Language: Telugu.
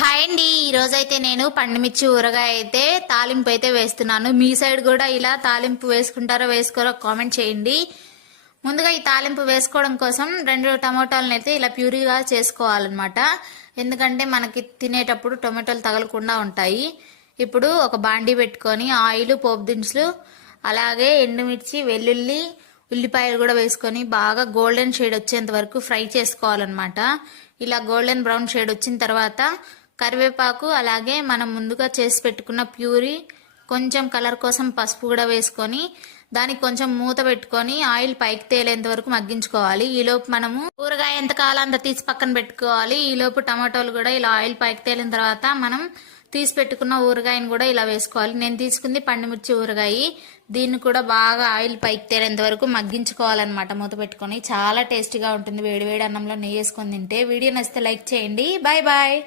హాయ్ అండి, ఈరోజైతే నేను పండుమిర్చి ఊరగాయ అయితే తాలింపు అయితే వేస్తున్నాను. మీ సైడ్ కూడా ఇలా తాలింపు వేసుకుంటారో వేసుకోరో కామెంట్ చేయండి. ముందుగా ఈ తాలింపు వేసుకోవడం కోసం 2 టమోటాలను అయితే ఇలా ప్యూరీగా చేసుకోవాలన్నమాట. ఎందుకంటే మనకి తినేటప్పుడు టొమాటోలు తగలకుండా ఉంటాయి. ఇప్పుడు ఒక బాండీ పెట్టుకొని ఆయిల్, పోపు దినుసులు, అలాగే ఎండుమిర్చి, వెల్లుల్లి, ఉల్లిపాయలు కూడా వేసుకొని బాగా గోల్డెన్ షేడ్ వచ్చేంత వరకు ఫ్రై చేసుకోవాలన్నమాట. ఇలా గోల్డెన్ బ్రౌన్ షేడ్ వచ్చిన తర్వాత కరివేపాకు, అలాగే మనం ముందుగా చేసి పెట్టుకున్న ప్యూరీ, కొంచెం కలర్ కోసం పసుపు కూడా వేసుకొని దానికి కొంచెం మూత పెట్టుకొని ఆయిల్ పైకి తేలేంత వరకు మగ్గించుకోవాలి. ఈలోపు మనము ఊరగాయ ఎంత కావాలో అంత తీసి పక్కన పెట్టుకోవాలి. ఈలోపు టమాటోలు కూడా ఇలా ఆయిల్ పైకి తేలిన తర్వాత మనం తీసి పెట్టుకున్న ఊరగాయని కూడా ఇలా వేసుకోవాలి. నేను తీసుకుంది పండుమిర్చి ఊరగాయ. దీన్ని కూడా బాగా ఆయిల్ పైకి తేలేంత వరకు మగ్గించుకోవాలన్నమాట మూత పెట్టుకొని. చాలా టేస్టీగా ఉంటుంది వేడి వేడి అన్నంలో నెయ్యి వేసుకొని తింటే. వీడియో నచ్చితే లైక్ చేయండి. Bye bye.